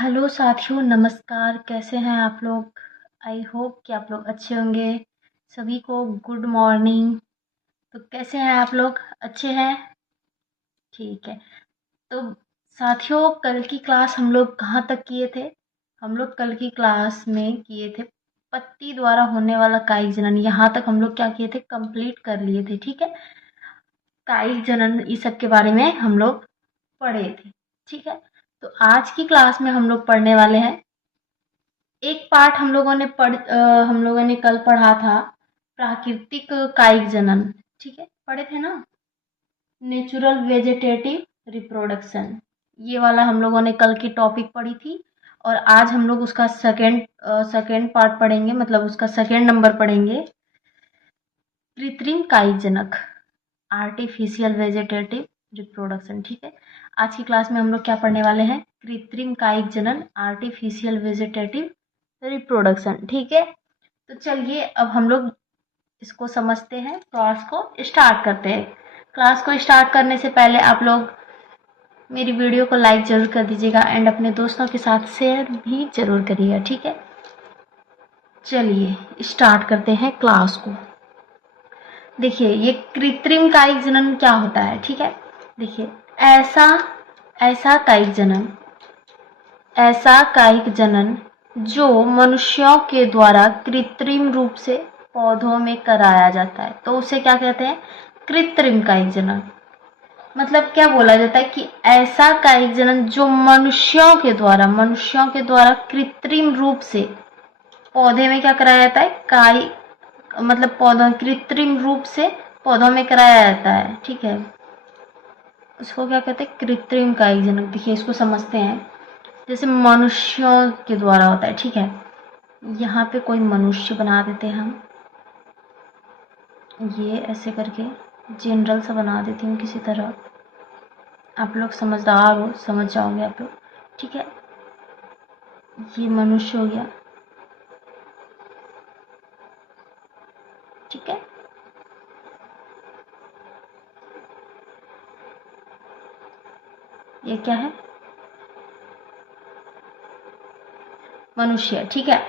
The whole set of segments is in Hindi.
हेलो साथियों, नमस्कार। कैसे हैं आप लोग? आई होप कि आप लोग अच्छे होंगे। सभी को गुड मॉर्निंग। तो कैसे हैं आप लोग? अच्छे हैं? ठीक है। तो साथियों, कल की क्लास हम लोग कहाँ तक किए थे? हम लोग कल की क्लास में किए थे पत्ती द्वारा होने वाला कायिक जनन। यहाँ तक हम लोग क्या किए थे? कंप्लीट कर लिए थे। ठीक है। कायिक जनन इस सब के बारे में हम लोग पढ़े थे। ठीक है। तो आज की क्लास में हम लोग पढ़ने वाले हैं एक पार्ट। हम लोगों ने कल पढ़ा था प्राकृतिक कायिक जनन। ठीक है, पढ़े थे ना? नेचुरल वेजिटेटिव रिप्रोडक्शन, ये वाला हम लोगों ने कल की टॉपिक पढ़ी थी। और आज हम लोग उसका सेकेंड पार्ट पढ़ेंगे, मतलब उसका सेकेंड नंबर पढ़ेंगे, कृत्रिम कायिक जनक, आर्टिफिशियल वेजिटेटिव रिप्रोडक्शन। ठीक है। आज की क्लास में हम लोग क्या पढ़ने वाले हैं? कृत्रिम कायिक जनन, आर्टिफिशियल वेजिटेटिव रिप्रोडक्शन। ठीक है। तो चलिए अब हम लोग इसको समझते हैं, क्लास को स्टार्ट करते हैं। क्लास को स्टार्ट करने से पहले आप लोग मेरी वीडियो को लाइक जरूर कर दीजिएगा एंड अपने दोस्तों के साथ शेयर भी जरूर करिएगा। ठीक है। चलिए स्टार्ट करते हैं क्लास को। देखिए, ये कृत्रिम कायिक जनन क्या होता है? ठीक है। देखिए, ऐसा ऐसा कायिक जनन ऐसा कायिक जनन जो मनुष्यों के द्वारा कृत्रिम रूप से पौधों में कराया जाता है, तो उसे क्या कहते हैं? कृत्रिम कायिक जनन। मतलब क्या बोला जाता है कि ऐसा कायिक जनन जो मनुष्यों के द्वारा कृत्रिम रूप से पौधे में क्या कराया जाता है? मतलब पौधों कृत्रिम रूप से पौधों में कराया जाता है। ठीक है। उसको क्या कहते हैं? कृत्रिम कायिक जनक। देखिए, इसको समझते हैं। जैसे मनुष्यों के द्वारा होता है। ठीक है। यहाँ पे कोई मनुष्य बना देते हैं हम, ये ऐसे करके जनरल सा बना देती हूँ किसी तरह। आप लोग समझदार हो, समझ जाओगे आप लोग। ठीक है। ये मनुष्य हो गया। ठीक है। ये क्या है? मनुष्य। ठीक है।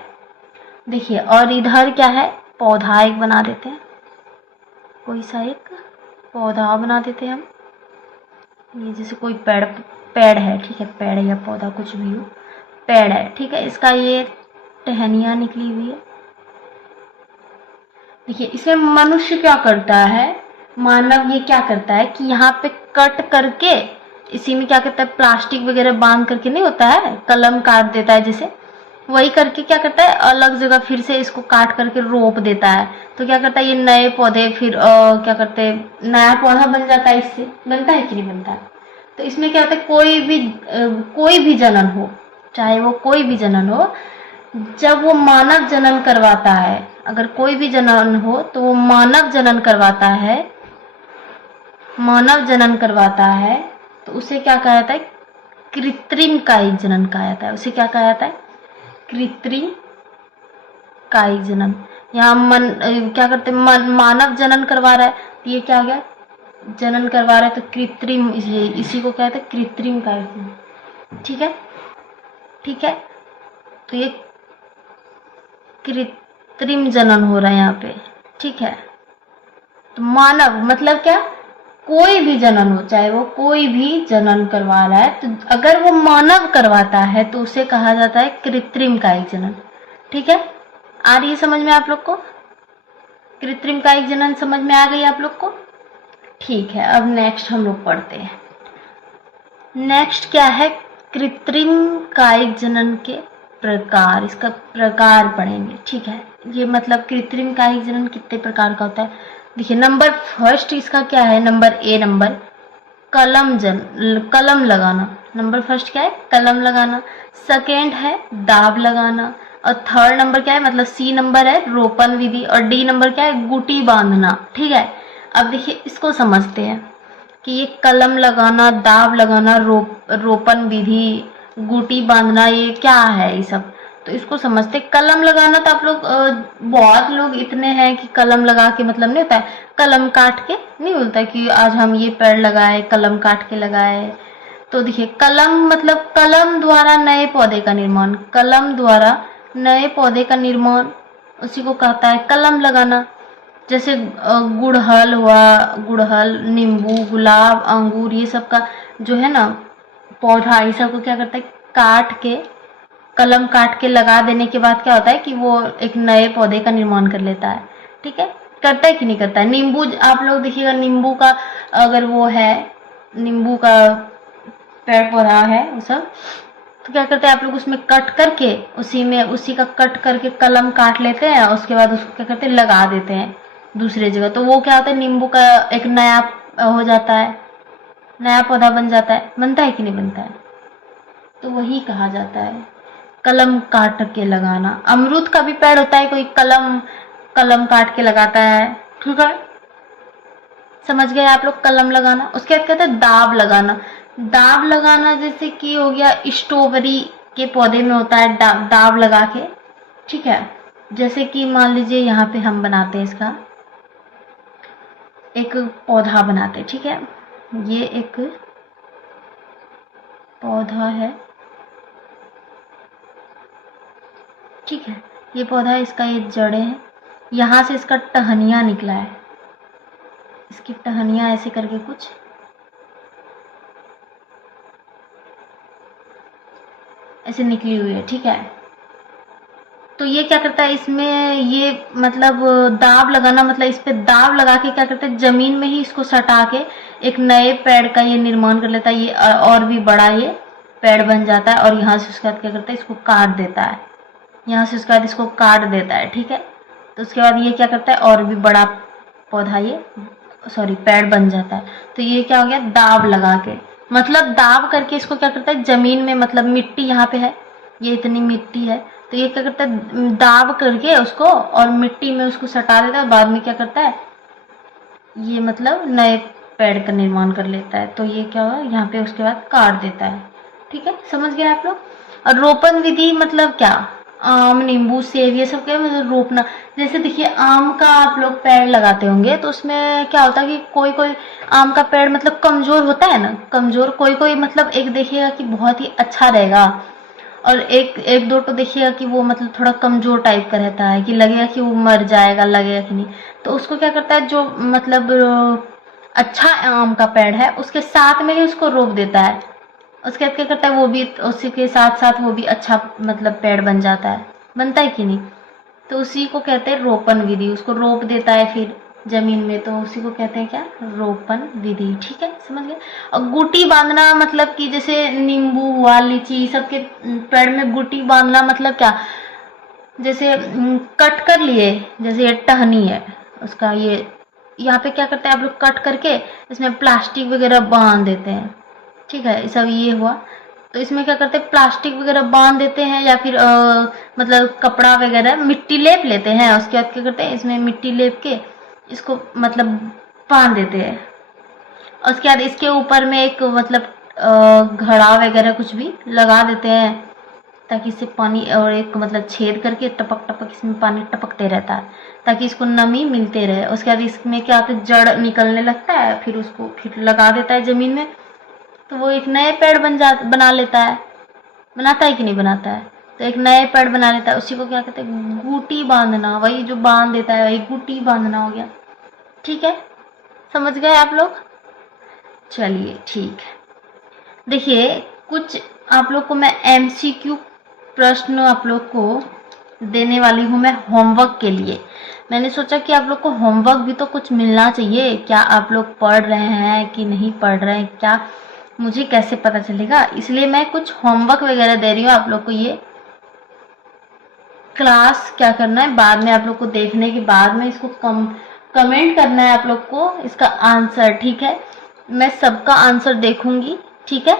देखिए, और इधर क्या है? पौधा एक बना देते हैं, कोई सा एक पौधा बना देते हैं हम। ये जैसे कोई पेड़ है। ठीक है, पेड़ या पौधा कुछ भी हो, पेड़ है। ठीक है। इसका ये टहनियाँ निकली हुई है। देखिए, इसमें मनुष्य क्या करता है? मानव ये क्या करता है कि यहाँ पे कट करके इसी में क्या करता है? प्लास्टिक वगैरह बांध करके, नहीं होता है, कलम काट देता है जैसे, वही करके क्या करता है? अलग जगह फिर से इसको काट करके रोप देता है। तो क्या करता है? ये नए पौधे फिर क्या करते हैं? नया पौधा बन जाता है। इससे बनता है कि नहीं बनता है? तो इसमें क्या होता है? कोई भी जनन हो, चाहे वो कोई भी जनन हो, जब वो मानव जनन करवाता है, अगर कोई भी जनन हो तो वो मानव जनन करवाता है, तो उसे क्या कहा जाता है? कृत्रिम कायिक जनन कहा जाता है। उसे क्या कहा जाता है? कृत्रिम कायिक जनन। यहाँ क्या करते हैं? मानव जनन करवा रहा है, तो ये क्या हो गया? जनन करवा रहा है, तो कृत्रिम, इसी को क्या कहते हैं? कृत्रिम कायिक जनन। ठीक है। ठीक है। तो ये कृत्रिम जनन हो रहा है यहाँ पे। ठीक है। तो मानव मतलब क्या? कोई भी जनन हो, चाहे वो कोई भी जनन करवा रहा है, तो अगर वो मानव करवाता है तो उसे कहा जाता है कृत्रिम कायिक जनन। ठीक है। आ रही है समझ में आप लोग को? कृत्रिम कायिक जनन समझ में आ गई आप लोग को? ठीक है। अब नेक्स्ट हम लोग पढ़ते हैं। नेक्स्ट क्या है? कृत्रिम कायिक जनन के प्रकार, इसका प्रकार पढ़ेंगे। ठीक है। ये मतलब कृत्रिम कायिक जनन कितने प्रकार का होता है? देखिए, नंबर फर्स्ट इसका क्या है? नंबर कलम लगाना। नंबर फर्स्ट क्या है? कलम लगाना। सेकेंड है दाब लगाना। और थर्ड नंबर क्या है? मतलब सी नंबर है रोपण विधि। और डी नंबर क्या है? गुटी बांधना। ठीक है। अब देखिए, इसको समझते हैं कि ये कलम लगाना, दाब लगाना, रोपण विधि, गुटी बांधना, ये क्या है ये सब? तो इसको समझते। कलम लगाना तो आप लोग बहुत लोग इतने हैं कि कलम लगा के मतलब नहीं होता है, कलम काट के नहीं बोलता है कि आज हम ये पेड़ लगाए, कलम काट के लगाए, तो देखिए कलम मतलब कलम द्वारा नए पौधे का निर्माण, कलम द्वारा नए पौधे का निर्माण, उसी को कहता है कलम लगाना। जैसे गुड़हल हुआ, गुड़हल, नींबू, गुलाब, अंगूर, ये सब का जो है ना पौधा, ये सब को क्या करता है काट के, कलम काट के लगा देने के बाद क्या होता है कि वो एक नए पौधे का निर्माण कर लेता है। ठीक है, करता है कि नहीं करता है। नींबू आप लोग देखिएगा, नींबू का अगर वो है, नींबू का पेड़ पौधा है वो सब, तो क्या करते हैं आप लोग उसमें कट करके, उसी में उसी का कट करके कलम काट लेते हैं, उसके बाद उसको क्या करते हैं लगा देते हैं दूसरे जगह। तो वो क्या होता है नींबू का एक नया हो जाता है, नया पौधा बन जाता है। बनता है कि नहीं बनता है? तो वही कहा जाता है कलम काट के लगाना। अमरूद का भी पेड़ होता है, कोई कलम कलम काट के लगाता है। ठीक है, समझ गए आप लोग कलम लगाना। उसके बाद कहते हैं दाब लगाना। दाब लगाना जैसे कि हो गया स्ट्रॉबेरी के पौधे में होता है दाब लगा के। ठीक है, जैसे कि मान लीजिए यहाँ पे हम बनाते हैं इसका एक पौधा बनाते हैं। ठीक है, ये एक पौधा है। ठीक है, ये पौधा है, इसका ये जड़ें हैं, यहाँ से इसका टहनिया निकला है, इसकी टहनिया ऐसे करके कुछ ऐसे निकली हुई है। ठीक है, तो ये क्या करता है इसमें, ये मतलब दाब लगाना मतलब इस पे दाब लगा के क्या करता है जमीन में ही इसको सटा के एक नए पेड़ का ये निर्माण कर लेता है। ये और भी बड़ा ये पेड़ बन जाता है, और यहाँ से उसके बाद क्या करता है इसको काट देता है, यहाँ से उसके बाद इसको काट देता है। ठीक है, तो उसके बाद ये क्या करता है और भी बड़ा पौधा ये पेड़ बन जाता है। तो ये क्या हो गया दाब लगा के, मतलब दाब करके इसको क्या करता है जमीन में, मतलब मिट्टी यहाँ पे है, ये इतनी मिट्टी है, तो ये क्या करता है दाब करके उसको और मिट्टी में उसको सटा देता है। बाद में क्या करता है ये मतलब नए पेड़ का निर्माण कर लेता है। तो ये क्या हुआ यहाँ पे उसके बाद काट देता है। ठीक है, समझ गए आप लोग। और रोपण विधि मतलब क्या, आम, नींबू, सेब, ये सब क्या मतलब रोपना। जैसे देखिए आम का आप लोग पेड़ लगाते होंगे, तो उसमें क्या होता है कि कोई कोई आम का पेड़ मतलब कमजोर होता है ना, कमजोर, कोई कोई मतलब एक देखिएगा कि बहुत ही अच्छा रहेगा, और एक एक दो तो देखिएगा कि वो मतलब थोड़ा कमजोर टाइप का रहता है, कि लगेगा कि वो मर जाएगा, लगेगा कि नहीं। तो उसको क्या करता है जो मतलब अच्छा आम का पेड़ है उसके साथ में ही उसको रोप देता है। उसके बाद क्या करता है वो भी उसी के साथ साथ वो भी अच्छा मतलब पेड़ बन जाता है, बनता है कि नहीं। तो उसी को कहते हैं रोपण विधि, उसको रोप देता है फिर जमीन में, तो उसी को कहते हैं क्या रोपण विधि। ठीक है, समझ गए। और गुटी बांधना मतलब कि जैसे नींबू हुआ, लीची, सबके पेड़ में गुटी बांधना मतलब क्या, जैसे कट कर लिए, जैसे ये टहनी है उसका, ये यहाँ पे क्या करते हैं आप लोग कट करके इसमें प्लास्टिक वगैरह बांध देते हैं। ठीक है, सब ये हुआ। तो इसमें क्या करते हैं प्लास्टिक वगैरह बांध देते हैं, या फिर मतलब कपड़ा वगैरह मिट्टी लेप लेते हैं। उसके बाद क्या करते हैं इसमें मिट्टी लेप के इसको मतलब बांध देते हैं। उसके बाद इसके ऊपर में एक मतलब घड़ा वगैरह कुछ भी लगा देते हैं, ताकि इससे पानी और एक मतलब छेद करके टपक टपक इसमें पानी टपकते रहता है, ताकि इसको नमी मिलते रहे। उसके बाद इसमें क्या होता है जड़ निकलने लगता है, फिर उसको फिर लगा देता है जमीन में, तो वो एक नए पेड़ बना लेता है। बनाता है कि नहीं बनाता है? तो एक नए पेड़ बना लेता है, उसी को क्या कहते हैं गुटी बांधना। वही जो बांध देता है वही गुटी बांधना हो गया। ठीक है, समझ गए आप लोग। चलिए ठीक है, देखिए कुछ आप लोग को मैं MCQ प्रश्न आप लोग को देने वाली हूँ मैं होमवर्क के लिए। मैंने सोचा कि आप लोग को होमवर्क भी तो कुछ मिलना चाहिए। क्या आप लोग पढ़ रहे हैं कि नहीं पढ़ रहे हैं, क्या मुझे कैसे पता चलेगा, इसलिए मैं कुछ होमवर्क वगैरह दे रही हूँ आप लोग को। ये क्लास क्या करना है बाद में आप लोग को देखने के बाद में इसको कमेंट करना है आप लोग को इसका आंसर। ठीक है, मैं सबका आंसर देखूंगी। ठीक है,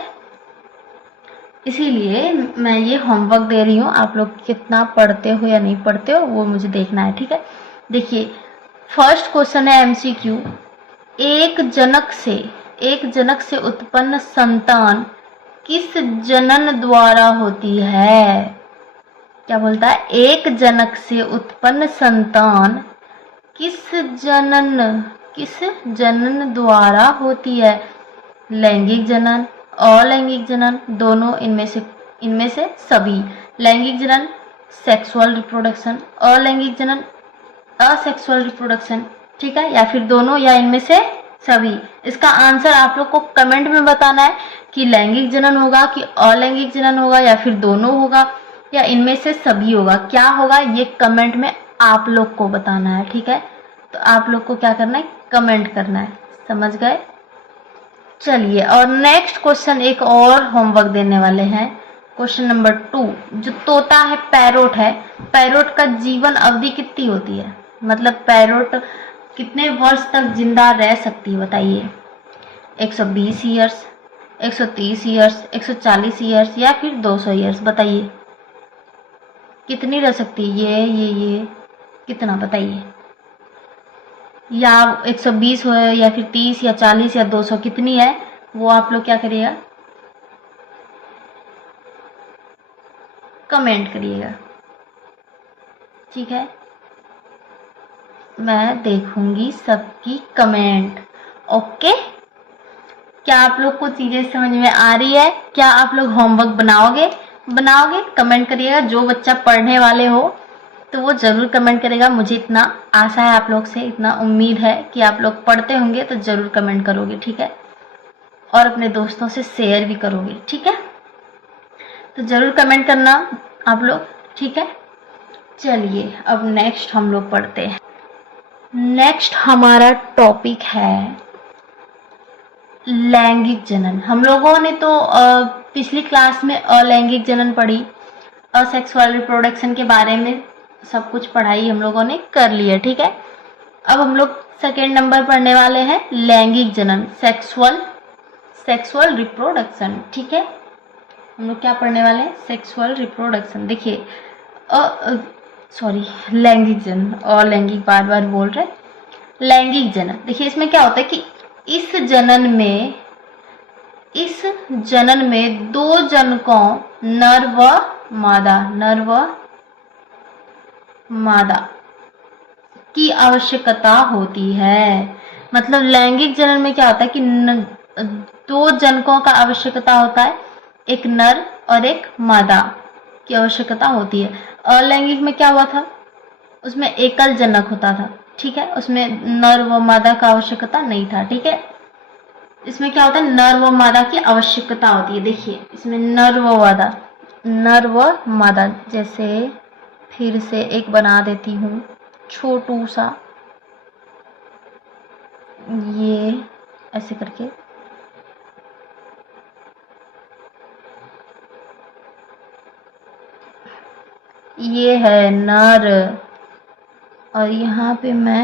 इसीलिए मैं ये होमवर्क दे रही हूँ। आप लोग कितना पढ़ते हो या नहीं पढ़ते हो वो मुझे देखना है। ठीक है, देखिए फर्स्ट क्वेश्चन है MCQ, एक जनक से उत्पन्न संतान किस जनन द्वारा होती है। क्या बोलता है, एक जनक से उत्पन्न संतान किस जनन द्वारा होती है। लैंगिक जनन अलैंगिक जनन, दोनों, इनमें से सभी। लैंगिक जनन सेक्सुअल रिप्रोडक्शन, अलैंगिक जनन असेक्सुअल रिप्रोडक्शन, ठीक है, या फिर दोनों या इनमें से सभी। इसका आंसर आप लोग को कमेंट में बताना है कि लैंगिक जनन होगा कि अलैंगिक जनन होगा या फिर दोनों होगा या इनमें से सभी होगा। क्या होगा ये कमेंट में आप लोग को बताना है, ठीक है। तो आप लोग को क्या करना है, कमेंट करना है, समझ गए। चलिए, और नेक्स्ट क्वेश्चन एक और होमवर्क देने वाले हैं। क्वेश्चन नंबर 2, जो तोता है, पैरोट है, पैरोट का जीवन अवधि कितनी होती है? मतलब पैरोट कितने वर्ष तक जिंदा रह सकती है बताइए? 120 ईयर्स, 130 ईयर्स, 140 ईयर्स या फिर 200 ईयर्स? बताइए कितनी रह सकती है? ये कितना बताइए? या 120 हो या फिर 30 या 40 या 200, कितनी है वो आप लोग क्या करिएगा, कमेंट करिएगा, ठीक है। मैं देखूंगी सबकी कमेंट, ओके। क्या आप लोग को चीजें समझ में आ रही है? क्या आप लोग होमवर्क बनाओगे कमेंट करिएगा। जो बच्चा पढ़ने वाले हो तो वो जरूर कमेंट करेगा। मुझे इतना आशा है आप लोग से, इतना उम्मीद है कि आप लोग पढ़ते होंगे तो जरूर कमेंट करोगे, ठीक है, और अपने दोस्तों से शेयर भी करोगे, ठीक है। तो जरूर कमेंट करना आप लोग, ठीक है। चलिए अब नेक्स्ट हम लोग पढ़ते हैं। नेक्स्ट हमारा टॉपिक है लैंगिक जनन। हम लोगों ने तो पिछली क्लास में अलैंगिक जनन पढ़ी, असेक्सुअल रिप्रोडक्शन के बारे में सब कुछ पढ़ाई हम लोगों ने कर ली है, ठीक है। अब हम लोग सेकेंड नंबर पढ़ने वाले हैं लैंगिक जनन, सेक्सुअल रिप्रोडक्शन, ठीक है। हम लोग क्या पढ़ने वाले हैं? Sexual reproduction. देखिए लैंगिक जनन, और लैंगिक बार बार बोल रहे। लैंगिक जनन, देखिए इसमें क्या होता है कि इस जनन में दो जनकों, नर व मादा की आवश्यकता होती है। मतलब लैंगिक जनन में क्या होता है कि दो जनकों का आवश्यकता होता है, एक नर और एक मादा की आवश्यकता होती है। अलैंगिक में क्या हुआ था? उसमें एकल जनक होता था, ठीक है, उसमें नर व मादा का आवश्यकता नहीं था, ठीक है। इसमें क्या होता है? नर व मादा की आवश्यकता होती है। देखिए इसमें नर व मादा, जैसे फिर से एक बना देती हूँ छोटू सा, ये ऐसे करके, ये है नर, और यहाँ पे मैं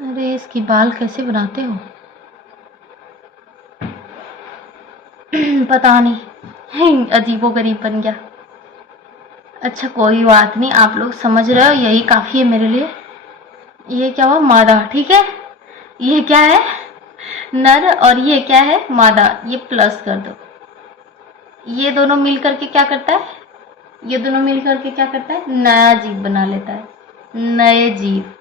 अरे इसकी बाल कैसे बनाते हो पता नहीं, अजीबोगरीब बन गया। अच्छा कोई बात नहीं, आप लोग समझ रहे हो, यही काफी है मेरे लिए। ये क्या हुआ? मादा, ठीक है। ये क्या है? नर, और ये क्या है? मादा। ये प्लस कर दो। ये दोनों मिल करके क्या करता है? नया जीव बना लेता है, नए जीव।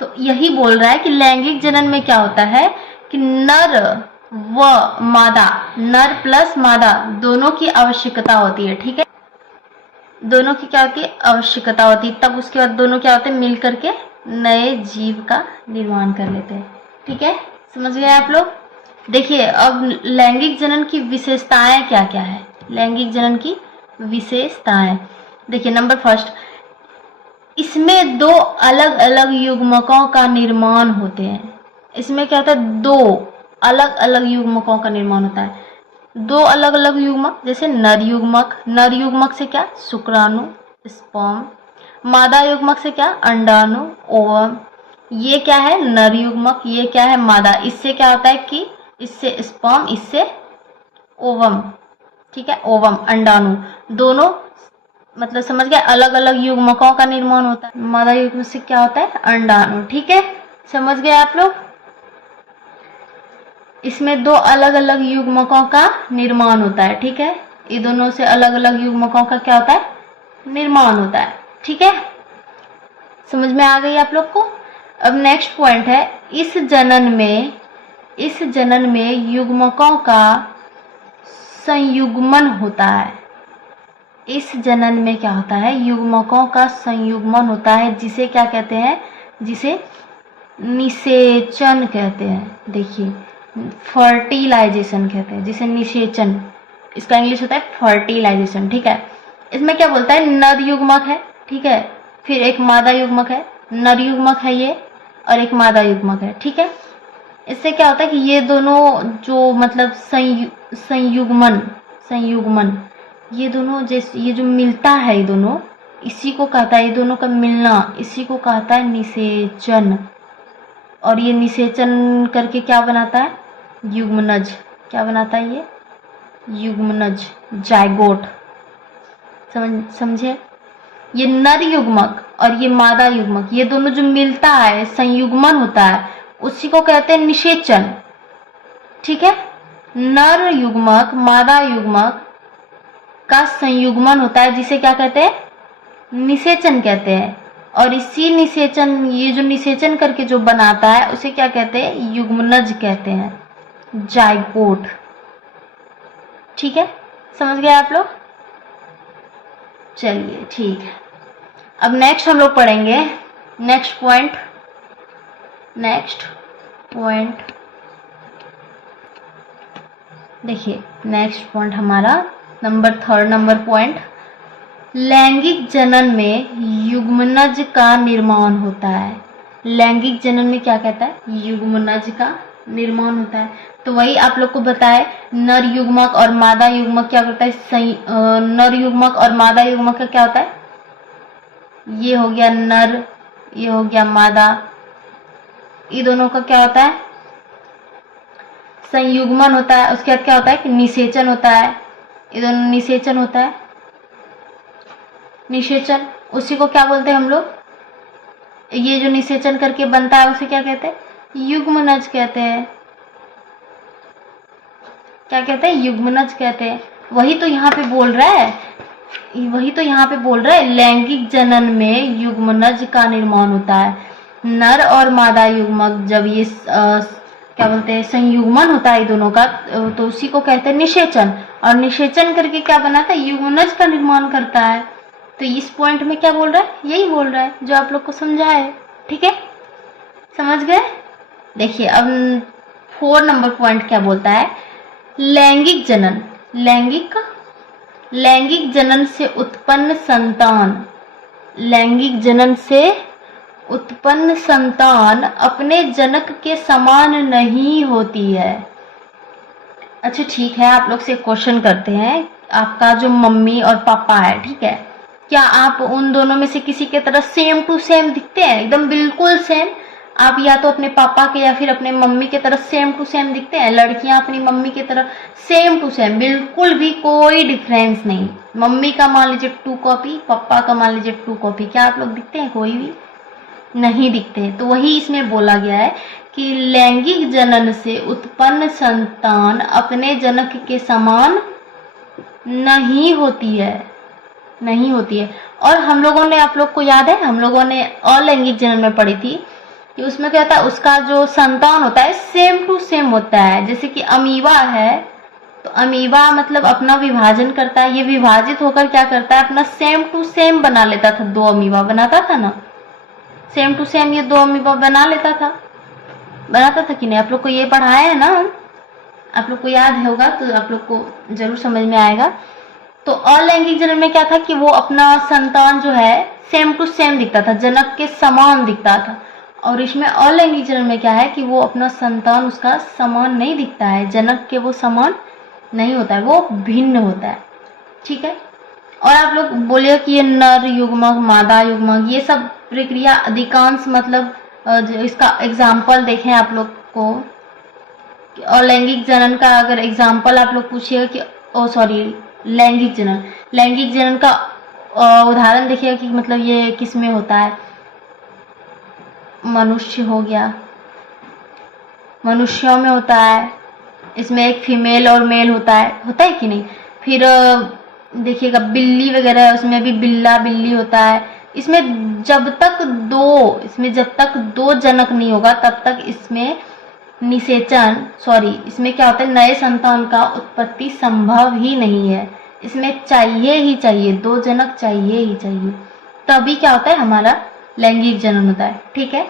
तो यही बोल रहा है कि लैंगिक जनन में क्या होता है कि नर व मादा, नर प्लस मादा दोनों की आवश्यकता होती है, ठीक है। दोनों की क्या होती है? आवश्यकता होती है। तब उसके बाद दोनों क्या होते हैं? मिल करके नए जीव का निर्माण कर लेते हैं, ठीक है। समझ गए आप लोग? देखिए अब लैंगिक जनन की विशेषताएं क्या क्या है। लैंगिक जनन की विशेषताएं देखिए, नंबर फर्स्ट, इसमें दो अलग अलग युग्मकों का निर्माण होते हैं। इसमें क्या होता है? दो अलग अलग युग्मकों का निर्माण होता है। दो अलग अलग युग्मक, जैसे नर युग्मक से क्या? शुक्राणु, स्पर्म। मादा युग्मक से क्या? अंडाणु, ओवम। ये क्या है? नर युग्मक, ये क्या है? मादा। इससे क्या होता है कि इससे स्पर्म, इससे ओवम, ठीक है, ओवम, अंडाणु, दोनों मतलब समझ गए, अलग अलग युग्मकों का निर्माण होता है। मादा युग्म से क्या होता है? अंडाणु, ठीक है, समझ गए आप लोग। इसमें दो अलग अलग युग्मकों का निर्माण होता है, ठीक है। ये दोनों से अलग अलग युग्मकों का क्या होता है? निर्माण होता है, ठीक है। समझ में आ गई आप लोग को। अब नेक्स्ट पॉइंट है, इस जनन में युग्मकों का संयुग्मन होता है। इस जनन में क्या होता है, युग्मकों का संयुग्मन होता है, जिसे क्या कहते हैं, जिसे निषेचन कहते हैं। देखिए, फर्टिलाइजेशन कहते हैं जिसे निषेचन, इसका इंग्लिश होता है फर्टिलाइजेशन। ठीक है, इसमें क्या बोलता है, नर युग्मक है, ठीक है, फिर एक मादा युग्मक है, नर युग्मक है ये, और एक मादा युग्मक है। ठीक है, इससे क्या होता है कि ये दोनों जो मतलब संयुग्मन ये दोनों जैसे ये जो मिलता है, ये दोनों इसी को कहता है, ये दोनों का मिलना इसी को कहता है निषेचन। और ये निषेचन करके क्या बनाता है, युग्मनज। क्या बनाता है ये, युग्मनज, जायगोट। समझे, ये नर युग्मक और ये मादा युग्मक, ये दोनों जो मिलता है, संयुग्मन होता है, उसी को कहते हैं निषेचन। ठीक है, नर युग्मक मादा युग्मक का संयुग्मन होता है, जिसे क्या कहते हैं, निषेचन कहते हैं। और इसी निषेचन, ये जो निषेचन करके जो बनाता है, उसे क्या कहते हैं, युग्मनज कहते हैं, जायगोट। ठीक है, समझ गए आप लोग। चलिए ठीक है, अब नेक्स्ट हम लोग पढ़ेंगे नेक्स्ट पॉइंट। देखिए, नेक्स्ट पॉइंट हमारा थर्ड नंबर पॉइंट, लैंगिक जनन में युग्मनज का निर्माण होता है। लैंगिक जनन में क्या कहता है, युग्मनज का निर्माण होता है। तो वही आप लोग को बताए, नर युग्मक और मादा युग्मक क्या करता है, नर युग्मक और मादा युग्मक का क्या होता है, ये हो गया नर, ये हो गया मादा, ये दोनों का क्या होता है, संयुग्मन होता है। उसके बाद क्या होता है कि निषेचन होता है, ये दोनों निषेचन होता है, निषेचन। उसी को क्या बोलते हैं हम लोग, ये जो निषेचन करके बनता है उसे क्या कहते हैं, युग्मनज कहते हैं। क्या कहते हैं, युग्मनज कहते हैं। वही तो यहाँ पे बोल रहा है, लैंगिक जनन में युग्मनज का निर्माण होता है। नर और मादा युग्मक जब ये क्या बोलते हैं, संयुग्मन होता है दोनों का, तो उसी को कहते हैं निषेचन। और निषेचन करके क्या बनाता है, युग्मनज का निर्माण करता है। तो इस पॉइंट में क्या बोल रहा है, यही बोल रहा है जो आप लोग को समझा है। ठीक है, समझ गए। देखिए, अब 4 नंबर पॉइंट क्या बोलता है, लैंगिक जनन। लैंगिक जनन से उत्पन्न संतान, लैंगिक जनन से उत्पन्न संतान अपने जनक के समान नहीं होती है। अच्छा ठीक है, आप लोग से क्वेश्चन करते हैं, आपका जो मम्मी और पापा है, ठीक है, क्या आप उन दोनों में से किसी के तरह सेम टू सेम दिखते हैं, एकदम बिल्कुल सेम? आप या तो अपने पापा के या फिर अपने मम्मी के तरह सेम टू सेम दिखते हैं? लड़कियां अपनी मम्मी की तरह सेम टू सेम, बिल्कुल भी कोई डिफरेंस नहीं। मम्मी का मान लीजिए 2 कॉपी, पापा का मान लीजिए 2 कॉपी, क्या आप लोग दिखते हैं? कोई भी नहीं दिखते हैं। तो वही इसमें बोला गया है कि लैंगिक जनन से उत्पन्न संतान अपने जनक के समान नहीं होती है। और हम लोगों ने, आप लोग को याद है, हम लोगों ने अलैंगिक जनन में पढ़ी थी कि उसमें क्या होता है, उसका जो संतान होता है सेम टू सेम होता है। जैसे कि अमीबा है, तो अमीबा मतलब अपना विभाजन करता है, ये विभाजित होकर क्या करता है, अपना सेम टू सेम बना लेता था। 2 अमीबा बनाता था ना, सेम टू सेम ये 2 अमीबा बनाता था कि नहीं? आप लोग को ये पढ़ाया है ना, आप लोग को याद होगा, तो आप लोग को जरूर समझ में आएगा। तो अलैंगिक जनन में क्या था कि वो अपना संतान जो है सेम टू सेम दिखता था, जनक के समान दिखता था। और इसमें अलैंगिक जनन में क्या है कि वो अपना संतान उसका समान नहीं दिखता है, जनक के वो समान नहीं होता है, वो भिन्न होता है। ठीक है, और आप लोग बोलिए कि ये नर युग्मक, मादा युग्मक, ये सब प्रक्रिया अधिकांश मतलब इसका एग्जाम्पल देखें आप लोग को, और लैंगिक जनन का अगर एग्जाम्पल आप लोग पूछिएगा कि लैंगिक जनन का उदाहरण देखिएगा कि मतलब ये किस में होता है। मनुष्य हो गया, मनुष्यों में होता है, इसमें एक फीमेल और मेल होता है कि नहीं? फिर देखिएगा बिल्ली वगैरह, उसमें भी बिल्ला बिल्ली होता है, इसमें जब तक दो जनक नहीं होगा तब तक इसमें इसमें क्या होता है, नए संतान का उत्पत्ति संभव ही नहीं है। इसमें चाहिए ही चाहिए, दो जनक चाहिए ही चाहिए, तभी क्या होता है, हमारा लैंगिक जनन होता है। ठीक है,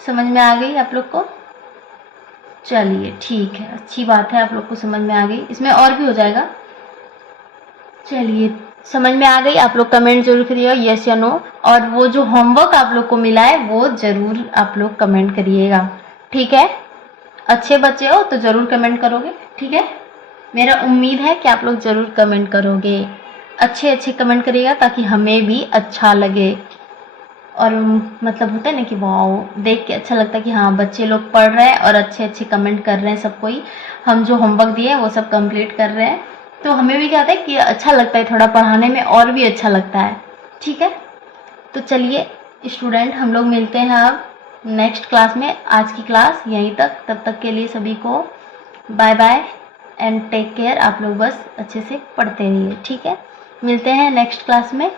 समझ में आ गई आप लोग को? चलिए ठीक है, अच्छी बात है, आप लोग को समझ में आ गई। इसमें और भी हो जाएगा। चलिए, समझ में आ गई? आप लोग कमेंट जरूर करिएगा, यस या नो। और वो जो होमवर्क आप लोग को मिला है वो जरूर आप लोग कमेंट करिएगा। ठीक है, अच्छे बच्चे हो तो जरूर कमेंट करोगे। ठीक है, मेरा उम्मीद है कि आप लोग जरूर कमेंट करोगे। अच्छे अच्छे कमेंट करिएगा ताकि हमें भी अच्छा लगे, और मतलब होता है ना कि वाह, देख के अच्छा लगता है कि हाँ बच्चे लोग पढ़ रहे हैं और अच्छे अच्छे कमेंट कर रहे हैं। सब कोई हम जो होमवर्क दिए वो सब कंप्लीट कर रहे हैं, तो हमें भी क्या होता है कि अच्छा लगता है, थोड़ा पढ़ाने में और भी अच्छा लगता है। ठीक है, तो चलिए स्टूडेंट, हम लोग मिलते हैं अब नेक्स्ट क्लास में। आज की क्लास यहीं तक, तब तक के लिए सभी को bye bye and take care. आप लोग बस अच्छे से पढ़ते रहिए। ठीक है, मिलते हैं नेक्स्ट क्लास में।